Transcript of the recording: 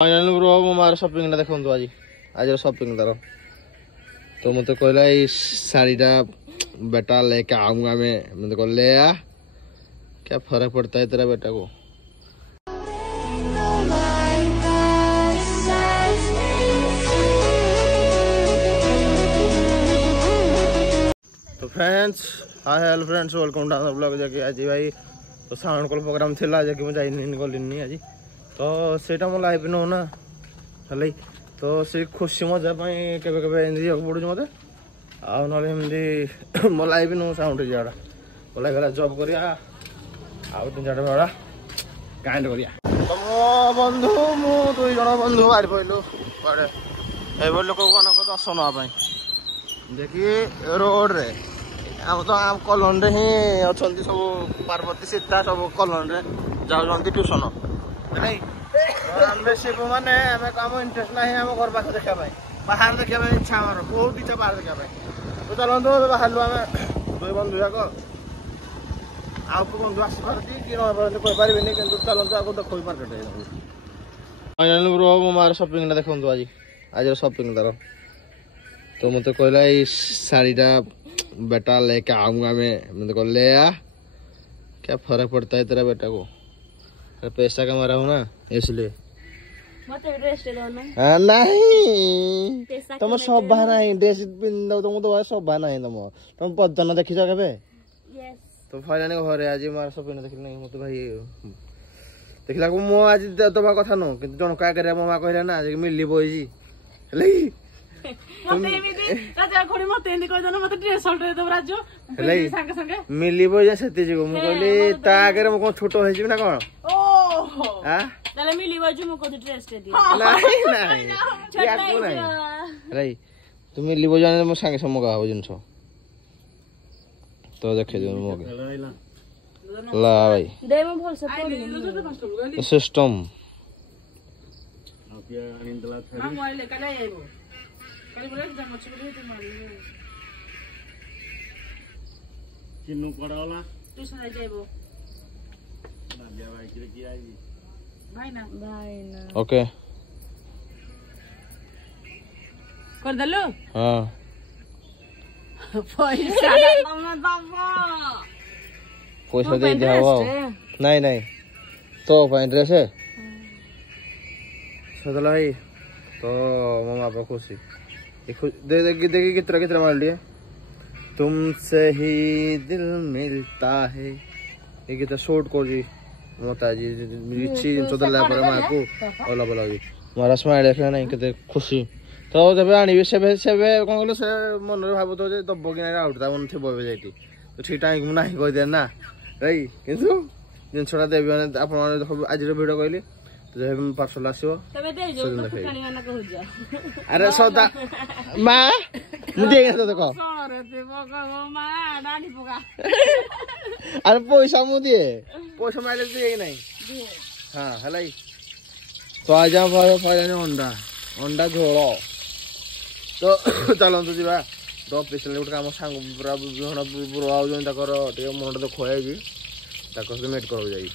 Final bro मो मार shopping देखो आज आज शॉपिंग तार तो मत कहला शाड़ीटा बेटा लेके आऊंगा मैं तो ले आ क्या फर्क पड़ता है तेरा बेटा को। तो friends hi hello friends welcome to blog जाके आज भाई तो साउंड कॉल प्रोग्राम थिला जाके मुझे गलिनी आज तो सेटा मो लाइफ नो ना हलै तो से खुशी मजा केबे केबे एंदी पड़ू मत आ मो लाइफ नो साउंड जाड़ा बोला गला जॉब करिया आ तीन चार बेड़ा कांड करिया तो मो बंधु मु दुई जण बंधु बाहर पइलु पड़े ए लोक को दर्शन पाई देखी रोड रे आम तो आम कलोन रे ही अच्छा सब पार्वती सीता सब कलोन रे जाऊँ ट्यूशन नहीं माने आम इंटरेस्ट ना आम घर पास देखा बाहर देखा इच्छा आम बहुत इच्छा बाहर देखा तो चलते बाहर आम दुई बंधु जाक बंधु आसी पारती कि नपारे कि चलते आगे देख मार्केट फाइनल ब्रो मो मार शॉपिंग देखो आज आज शॉपिंग तार तो मत कहला शाड़ीटा बेटा लेके आऊंगा मैं तो ले आ क्या फर्क पड़ता है तेरा बेटा को पैसा कमा रहा हूँ ना इसलिए नहीं तुम सब नहीं ड्रेस पिंध तुम तो सब नहीं तुम पदन देखी के तो फाइनल घरे आज मार शॉपिंग देख मत भाई देखला मो आज दबा कथा नो कि जनक आगे मो माँ कहला ना मिली बोई मिली बोई से मुझे आगे मुझे छोट हो कौन तू मिली बोझाने मो सांगे सब मगा जिनस तो देखे ला भाई सिस्टम ओके कर दलो हां पैसा दे दिया नहीं नहीं तो ड्रेस है सदला भाई तो मामा पापा खुशी देखी कितना कितना मार लिए तुमसे ही दिल मिलता है ये कितना शॉर्ट को जी मोता जी रिची चोदला पर मां को ओला बोला जी मारा स्माइल देखला नहीं किते खुशी तो जब आनी से कोन कहलो से मन रे भाबो तो जे दबो कि ना आउट ता मन थेबो बे जाईती तो ठीक टाइम को नाही कह दे ना रही किंतु जिन छोड़ा देबी अपन आज वीडियो कहली तो जब पार्सल आसीबो तबे दे जो फुटानी वाला कहू जा अरे सदा मां मुझे ये तो देखो अरे ते बको मां डाली पोका अरे पैसा मु दिए पैसा माइले दिए नहीं हां हलाई तो आज हम फाइनल अंडा अंडा झोल तो चलो तो जीवा दो पिछले गोटे काम सांग पूरा बुरा बुरा मन तो खोई मेट कर जाई